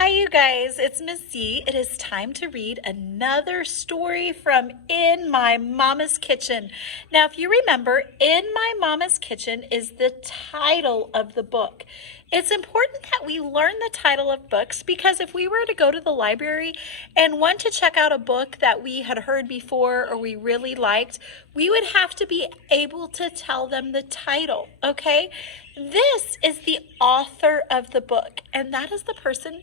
Hi, you guys. It's Miss Z. It is time to read another story from In My Mama's Kitchen. Now, if you remember, In My Mama's Kitchen is the title of the book. It's important that we learn the title of books because if we were to go to the library and want to check out a book that we had heard before or we really liked, we would have to be able to tell them the title, okay? This is the author of the book, and that is the person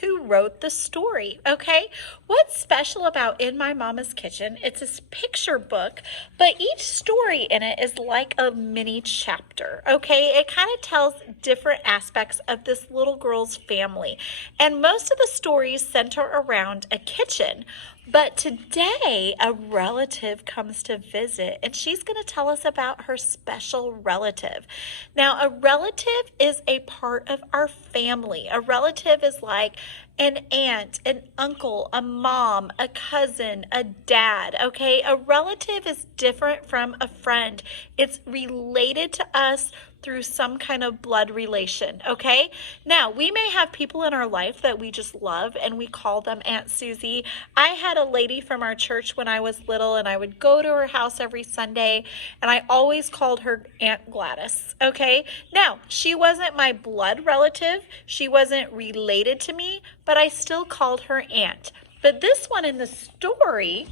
who wrote the story, okay? What's special about In My Mama's Kitchen? It's a picture book, but each story in it is like a mini chapter, okay? It kind of tells different aspects of this little girl's family. And most of the stories center around a kitchen. But today, a relative comes to visit, and she's going to tell us about her special relative. Now, a relative is a part of our family. A relative is like an aunt, an uncle, a mom, a cousin, a dad, okay? A relative is different from a friend. It's related to us through some kind of blood relation, okay? Now, we may have people in our life that we just love and we call them Aunt Susie. I had a lady from our church when I was little and I would go to her house every Sunday and I always called her Aunt Gladys, okay? Now, she wasn't my blood relative. She wasn't related to me, but I still called her Aunt. But this one in the story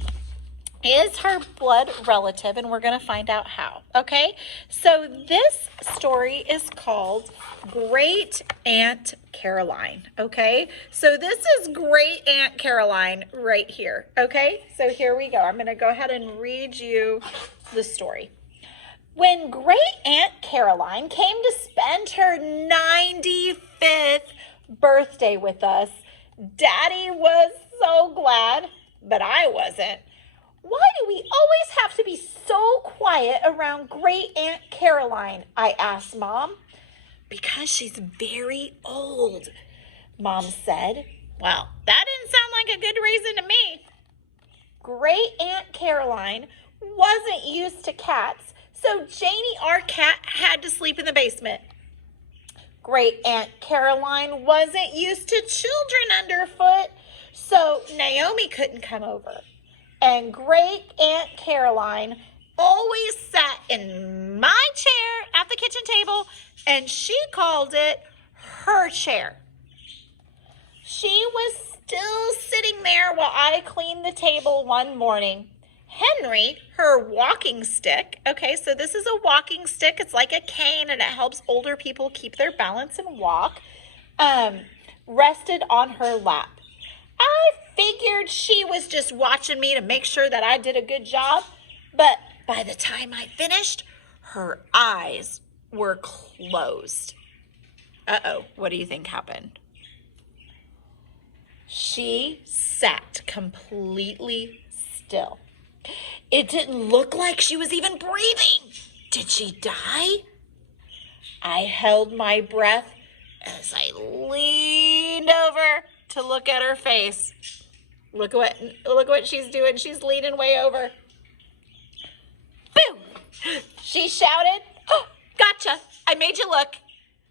is her blood relative, and we're going to find out how, okay? So this story is called Great Aunt Caroline, okay? So this is Great Aunt Caroline right here, okay? So here we go. I'm going to go ahead and read you the story. When Great Aunt Caroline came to spend her 95th birthday with us, Daddy was so glad, but I wasn't. Why do we always have to be so quiet around Great Aunt Caroline? I asked Mom. Because she's very old, Mom said. Well, that didn't sound like a good reason to me. Great Aunt Caroline wasn't used to cats, so Janie, our cat, had to sleep in the basement. Great Aunt Caroline wasn't used to children underfoot, so Naomi couldn't come over. And Great Aunt Caroline always sat in my chair at the kitchen table, and she called it her chair. She was still sitting there while I cleaned the table one morning. Henry, her walking stick, okay, so this is a walking stick. It's like a cane, and it helps older people keep their balance and walk, rested on her lap. I figured she was just watching me to make sure that I did a good job, but by the time I finished, her eyes were closed. Uh-oh, what do you think happened? She sat completely still. It didn't look like she was even breathing. Did she die? I held my breath as I leaned over to look at her face. Look what she's doing. She's leaning way over. Boom! She shouted, "Oh, gotcha. I made you look."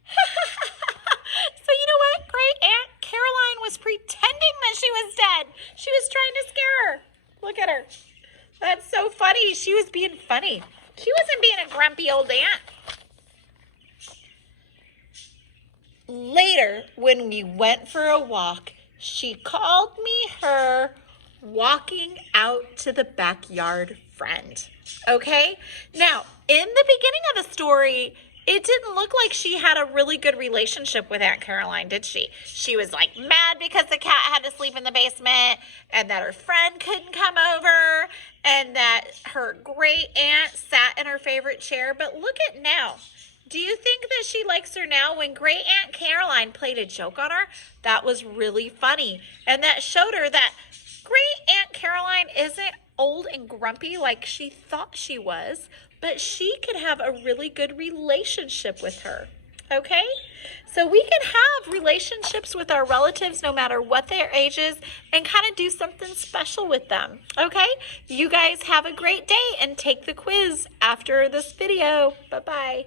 So you know what? Great Aunt Caroline was pretending that she was dead. She was trying to scare her. Look at her. That's so funny. She was being funny. She wasn't being a grumpy old aunt. Later, when we went for a walk, she called me her walking out to the backyard friend, okay? Now, in the beginning of the story, it didn't look like she had a really good relationship with Aunt Caroline, did she? She was like mad because the cat had to sleep in the basement and that her friend couldn't come over and that her great aunt sat in her favorite chair. But look at now. Do you think that she likes her now? When Great Aunt Caroline played a joke on her, that was really funny. And that showed her that Great Aunt Caroline isn't old and grumpy like she thought she was, but she could have a really good relationship with her, okay? So we can have relationships with our relatives no matter what their age is and kind of do something special with them, okay? You guys have a great day and take the quiz after this video. Bye-bye.